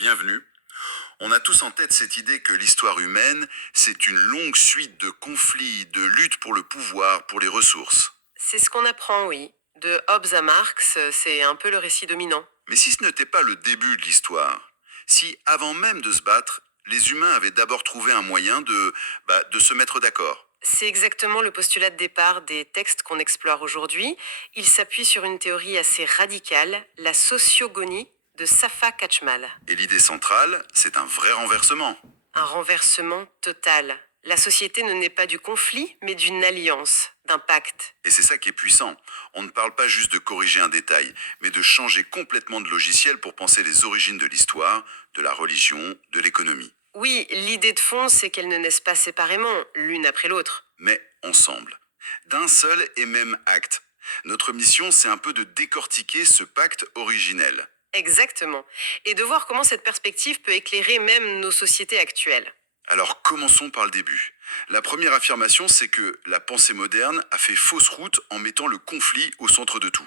Bienvenue. On a tous en tête cette idée que l'histoire humaine, c'est une longue suite de conflits, de luttes pour le pouvoir, pour les ressources. C'est ce qu'on apprend, oui. De Hobbes à Marx, c'est un peu le récit dominant. Mais si ce n'était pas le début de l'histoire, si avant même de se battre, les humains avaient d'abord trouvé un moyen de se mettre d'accord. C'est exactement le postulat de départ des textes qu'on explore aujourd'hui. Il s'appuie sur une théorie assez radicale, la sociogonie de Safa Kachmal. Et l'idée centrale, c'est un vrai renversement. Un renversement total. La société ne naît pas du conflit, mais d'une alliance, d'un pacte. Et c'est ça qui est puissant. On ne parle pas juste de corriger un détail, mais de changer complètement de logiciel pour penser les origines de l'histoire, de la religion, de l'économie. Oui, l'idée de fond, c'est qu'elles ne naissent pas séparément, l'une après l'autre. Mais ensemble. D'un seul et même acte. Notre mission, c'est un peu de décortiquer ce pacte originel. Exactement. Et de voir comment cette perspective peut éclairer même nos sociétés actuelles. Alors commençons par le début. La première affirmation, c'est que la pensée moderne a fait fausse route en mettant le conflit au centre de tout.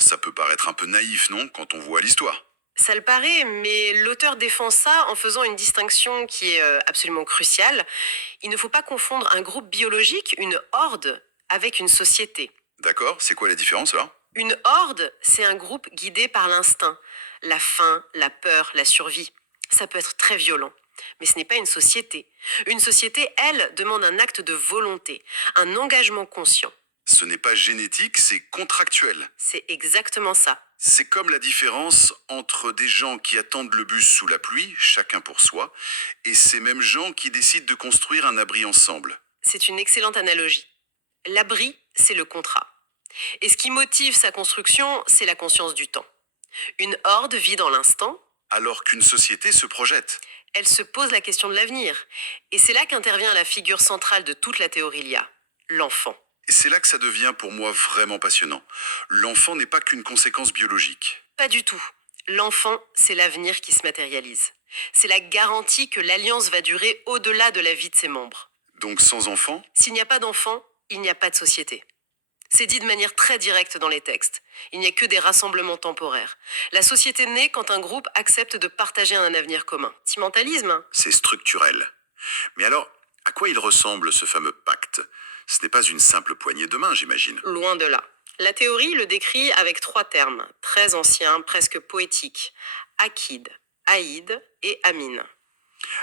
Ça peut paraître un peu naïf, non, quand on voit l'histoire. Ça le paraît, mais l'auteur défend ça en faisant une distinction qui est absolument cruciale. Il ne faut pas confondre un groupe biologique, une horde, avec une société. D'accord? C'est quoi la différence là? Une horde, c'est un groupe guidé par l'instinct, la faim, la peur, la survie. Ça peut être très violent. Mais ce n'est pas une société. Une société, elle, demande un acte de volonté, un engagement conscient. Ce n'est pas génétique, c'est contractuel. C'est exactement ça. C'est comme la différence entre des gens qui attendent le bus sous la pluie, chacun pour soi, et ces mêmes gens qui décident de construire un abri ensemble. C'est une excellente analogie. L'abri, c'est le contrat. Et ce qui motive sa construction, c'est la conscience du temps. Une horde vit dans l'instant, Alors qu'une société se projette. elle se pose la question de l'avenir. Et c'est là qu'intervient la figure centrale de toute la théorie Lia, l'enfant. Et c'est là que ça devient pour moi vraiment passionnant. L'enfant n'est pas qu'une conséquence biologique. Pas du tout. L'enfant, c'est l'avenir qui se matérialise. C'est la garantie que l'alliance va durer au-delà de la vie de ses membres. Donc sans enfant, S'il n'y a pas d'enfant, il n'y a pas de société. C'est dit de manière très directe dans les textes. Il n'y a que des rassemblements temporaires. La société naît quand un groupe accepte de partager un avenir commun. Sentimentalisme, hein. c'est structurel. Mais alors, à quoi il ressemble ce fameux pacte? Ce n'est pas une simple poignée de main, j'imagine. Loin de là. La théorie le décrit avec trois termes, très anciens, presque poétiques. Akid, Aïd et Amin.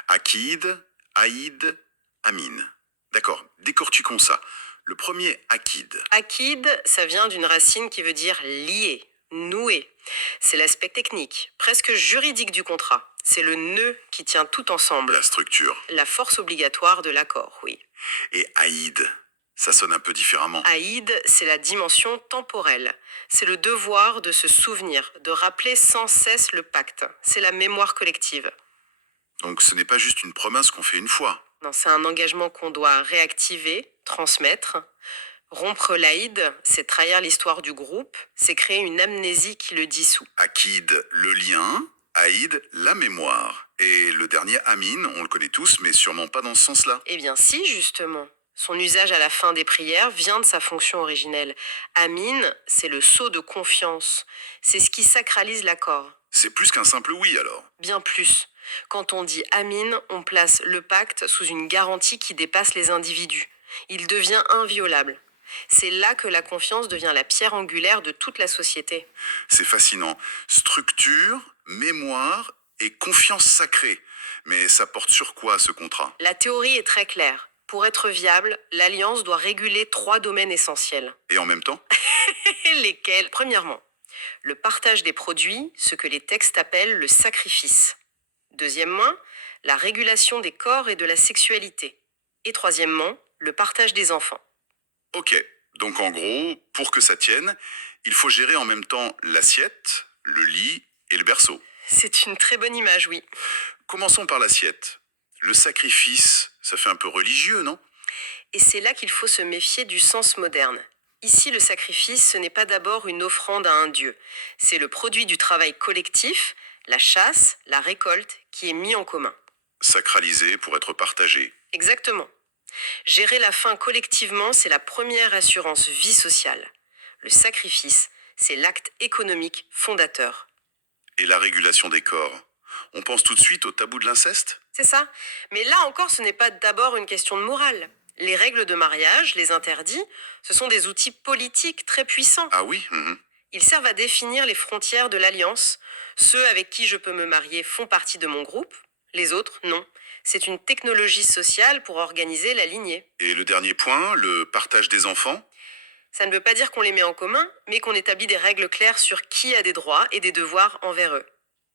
Akid, Aïd, Amin. D'accord, décortiquons ça. Le premier, Akid. Akid, ça vient d'une racine qui veut dire lier, nouer. C'est l'aspect technique, presque juridique du contrat. C'est le nœud qui tient tout ensemble. La structure. La force obligatoire de l'accord, oui. Et Aïd, ça sonne un peu différemment. Aïd, c'est la dimension temporelle. C'est le devoir de se souvenir, de rappeler sans cesse le pacte. C'est la mémoire collective. Donc ce n'est pas juste une promesse qu'on fait une fois. Non, c'est un engagement qu'on doit réactiver, transmettre. Rompre l'Aïd, c'est trahir l'histoire du groupe, c'est créer une amnésie qui le dissout. Akid, le lien. Aïd, la mémoire. Et le dernier, Amin, on le connaît tous, mais sûrement pas dans ce sens-là. Eh bien si, justement. Son usage à la fin des prières vient de sa fonction originelle. Amin, c'est le sceau de confiance. C'est ce qui sacralise l'accord. C'est plus qu'un simple oui alors. Bien plus. Quand on dit Amin, on place le pacte sous une garantie qui dépasse les individus. Il devient inviolable. C'est là que la confiance devient la pierre angulaire de toute la société. C'est fascinant. Structure, mémoire et confiance sacrée. Mais ça porte sur quoi ce contrat? La théorie est très claire. Pour être viable, l'alliance doit réguler trois domaines essentiels. Et en même temps, Lesquels? Premièrement, le partage des produits, ce que les textes appellent le sacrifice. Deuxièmement, la régulation des corps et de la sexualité. Et troisièmement, le partage des enfants. ok. Donc en gros, pour que ça tienne, il faut gérer en même temps l'assiette, le lit et le berceau. C'est une très bonne image, oui. Commençons par l'assiette. Le sacrifice, ça fait un peu religieux, non? Et c'est là qu'il faut se méfier du sens moderne. Ici, le sacrifice, ce n'est pas d'abord une offrande à un dieu. C'est le produit du travail collectif, la chasse, la récolte, qui est mis en commun. Sacralisé pour être partagé. Exactement. Gérer la faim collectivement, c'est la première assurance vie sociale. Le sacrifice, c'est l'acte économique fondateur. Et la régulation des corps. On pense tout de suite au tabou de l'inceste? C'est ça. Mais là encore, ce n'est pas d'abord une question de morale. Les règles de mariage, les interdits, ce sont des outils politiques très puissants. Ah oui? Mhm. Ils servent à définir les frontières de l'alliance. Ceux avec qui je peux me marier font partie de mon groupe, les autres, non. C'est une technologie sociale pour organiser la lignée. Et le dernier point, le partage des enfants? Ça ne veut pas dire qu'on les met en commun, mais qu'on établit des règles claires sur qui a des droits et des devoirs envers eux.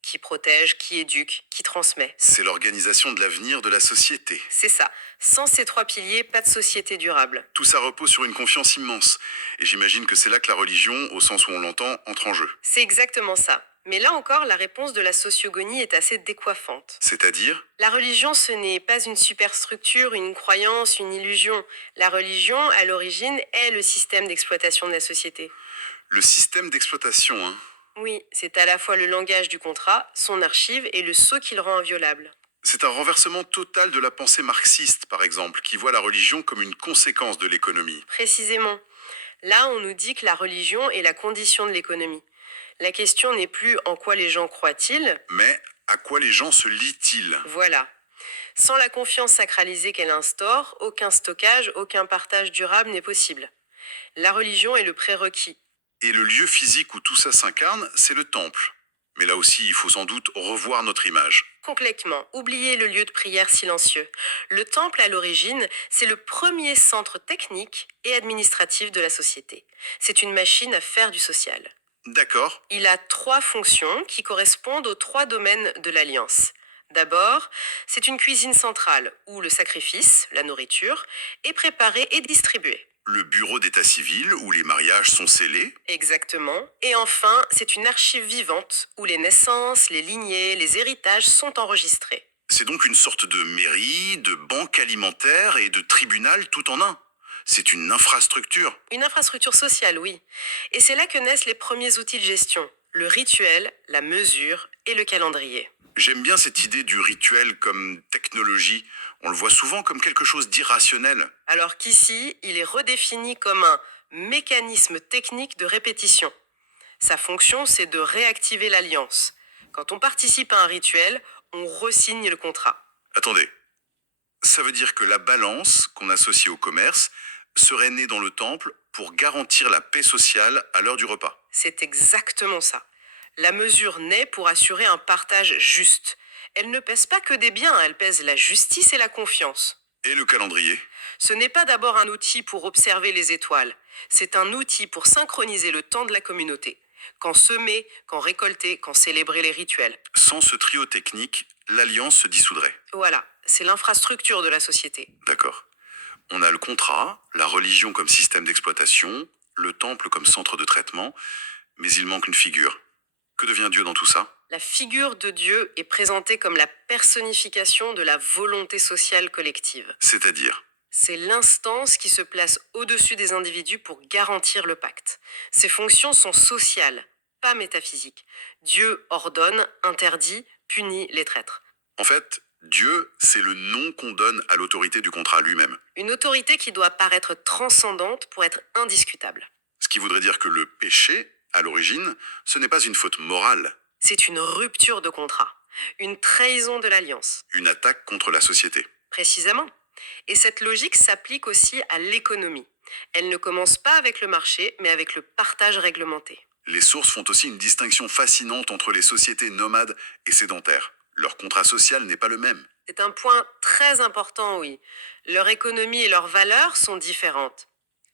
Qui protège, qui éduque, qui transmet. C'est l'organisation de l'avenir de la société. C'est ça. Sans ces trois piliers, pas de société durable. Tout ça repose sur une confiance immense. Et j'imagine que c'est là que la religion, au sens où on l'entend, entre en jeu. C'est exactement ça. Mais là encore, la réponse de la sociogonie est assez décoiffante. C'est-à-dire? La religion, ce n'est pas une superstructure, une croyance, une illusion. La religion, à l'origine, est le système d'exploitation de la société. Le système d'exploitation, hein. Oui, c'est à la fois le langage du contrat, son archive et le sceau qui le rend inviolable. C'est un renversement total de la pensée marxiste, par exemple, qui voit la religion comme une conséquence de l'économie. Précisément. Là, on nous dit que la religion est la condition de l'économie. La question n'est plus en quoi les gens croient-ils, Mais à quoi les gens se lient-ils? voilà. Sans la confiance sacralisée qu'elle instaure, aucun stockage, aucun partage durable n'est possible. La religion est le prérequis. Et le lieu physique où tout ça s'incarne, c'est le temple. Mais là aussi, il faut sans doute revoir notre image. Complètement, oubliez le lieu de prière silencieux. Le temple, à l'origine, c'est le premier centre technique et administratif de la société. C'est une machine à faire du social. D'accord. Il a trois fonctions qui correspondent aux trois domaines de l'Alliance. D'abord, c'est une cuisine centrale où le sacrifice, la nourriture, est préparé et distribué. Le bureau d'état civil où les mariages sont scellés. Exactement. Et enfin, c'est une archive vivante où les naissances, les lignées, les héritages sont enregistrés. C'est donc une sorte de mairie, de banque alimentaire et de tribunal tout en un. C'est une infrastructure. Une infrastructure sociale, oui. Et c'est là que naissent les premiers outils de gestion. Le rituel, la mesure et le calendrier. J'aime bien cette idée du rituel comme technologie. On le voit souvent comme quelque chose d'irrationnel. Alors qu'ici, il est redéfini comme un mécanisme technique de répétition. Sa fonction, c'est de réactiver l'alliance. Quand on participe à un rituel, on resigne le contrat. Attendez, ça veut dire que la balance qu'on associe au commerce serait née dans le temple pour garantir la paix sociale à l'heure du repas. C'est exactement ça. La mesure naît pour assurer un partage juste. Elle ne pèse pas que des biens, elle pèse la justice et la confiance. Et le calendrier? Ce n'est pas d'abord un outil pour observer les étoiles, c'est un outil pour synchroniser le temps de la communauté. Quand semer, quand récolter, quand célébrer les rituels. Sans ce trio technique, l'alliance se dissoudrait. Voilà, c'est l'infrastructure de la société. D'accord. On a le contrat, la religion comme système d'exploitation, le temple comme centre de traitement, mais il manque une figure. Que devient Dieu dans tout ça? La figure de Dieu est présentée comme la personnification de la volonté sociale collective. C'est-à-dire? C'est l'instance qui se place au-dessus des individus pour garantir le pacte. Ses fonctions sont sociales, pas métaphysiques. Dieu ordonne, interdit, punit les traîtres. En fait, Dieu, c'est le nom qu'on donne à l'autorité du contrat lui-même. Une autorité qui doit paraître transcendante pour être indiscutable. Ce qui voudrait dire que le péché, à l'origine, ce n'est pas une faute morale, C'est une rupture de contrat, une trahison de l'alliance, une attaque contre la société. précisément. Et cette logique s'applique aussi à l'économie. Elle ne commence pas avec le marché, mais avec le partage réglementé. Les sources font aussi une distinction fascinante entre les sociétés nomades et sédentaires. Leur contrat social n'est pas le même. C'est un point très important, oui. Leur économie et leurs valeurs sont différentes.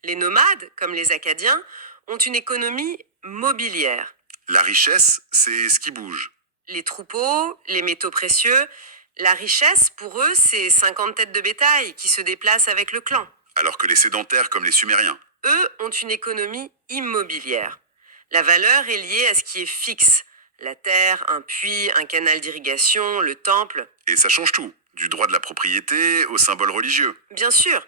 Les nomades, comme les Acadiens, ont une économie mobilière. La richesse, c'est ce qui bouge. Les troupeaux, les métaux précieux, la richesse, pour eux, c'est 50 têtes de bétail qui se déplacent avec le clan. Alors que les sédentaires, comme les Sumériens, Eux ont une économie immobilière. La valeur est liée à ce qui est fixe. La terre, un puits, un canal d'irrigation, le temple. et ça change tout, du droit de la propriété au symbole religieux. Bien sûr,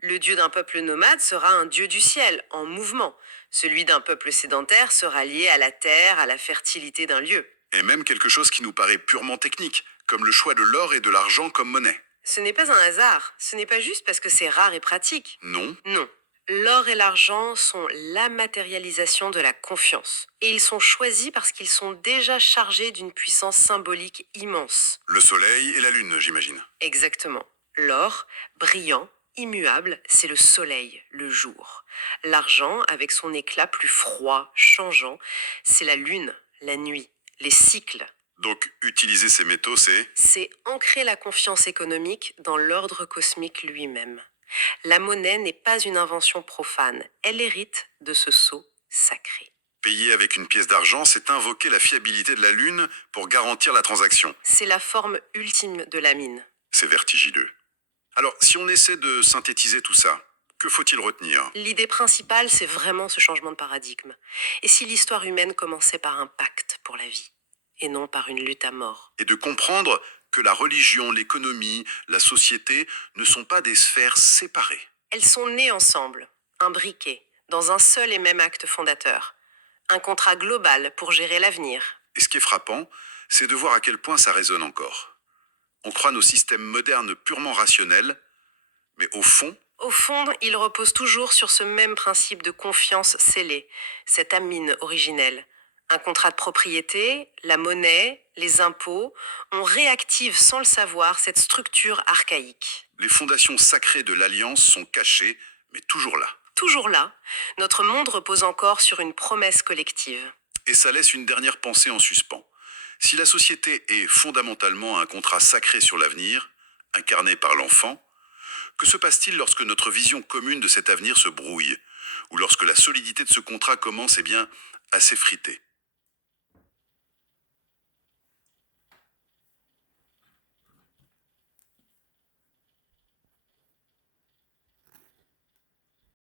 le dieu d'un peuple nomade sera un dieu du ciel, en mouvement. Celui d'un peuple sédentaire sera lié à la terre, à la fertilité d'un lieu. Et même quelque chose qui nous paraît purement technique, comme le choix de l'or et de l'argent comme monnaie. Ce n'est pas un hasard, ce n'est pas juste parce que c'est rare et pratique. Non, Non. L'or et l'argent sont la matérialisation de la confiance. Et ils sont choisis parce qu'ils sont déjà chargés d'une puissance symbolique immense. Le soleil et la lune, j'imagine. Exactement. L'or, brillant, immuable, c'est le soleil, le jour. L'argent, avec son éclat plus froid, changeant, c'est la lune, la nuit, les cycles. Donc, utiliser ces métaux, c'est... C'est ancrer la confiance économique dans l'ordre cosmique lui-même. La monnaie n'est pas une invention profane, elle hérite de ce sceau sacré. Payer avec une pièce d'argent, c'est invoquer la fiabilité de la lune pour garantir la transaction. C'est la forme ultime de la mine. C'est vertigineux. Alors, si on essaie de synthétiser tout ça, que faut-il retenir? L'idée principale, c'est vraiment ce changement de paradigme. Et si l'histoire humaine commençait par un pacte pour la vie, et non par une lutte à mort? Et de comprendre que la religion, l'économie, la société ne sont pas des sphères séparées. Elles sont nées ensemble, imbriquées, dans un seul et même acte fondateur. Un contrat global pour gérer l'avenir. Et ce qui est frappant, c'est de voir à quel point ça résonne encore. On croit nos systèmes modernes purement rationnels, mais au fond, Au fond, il repose toujours sur ce même principe de confiance scellée, cette amine originelle. Un contrat de propriété, la monnaie, les impôts, on réactive sans le savoir cette structure archaïque. les fondations sacrées de l'Alliance sont cachées, mais toujours là. Toujours là, notre monde repose encore sur une promesse collective. Et ça laisse une dernière pensée en suspens. Si la société est fondamentalement un contrat sacré sur l'avenir, incarné par l'enfant, que se passe-t-il lorsque notre vision commune de cet avenir se brouille, ou lorsque la solidité de ce contrat commence à s'effriter?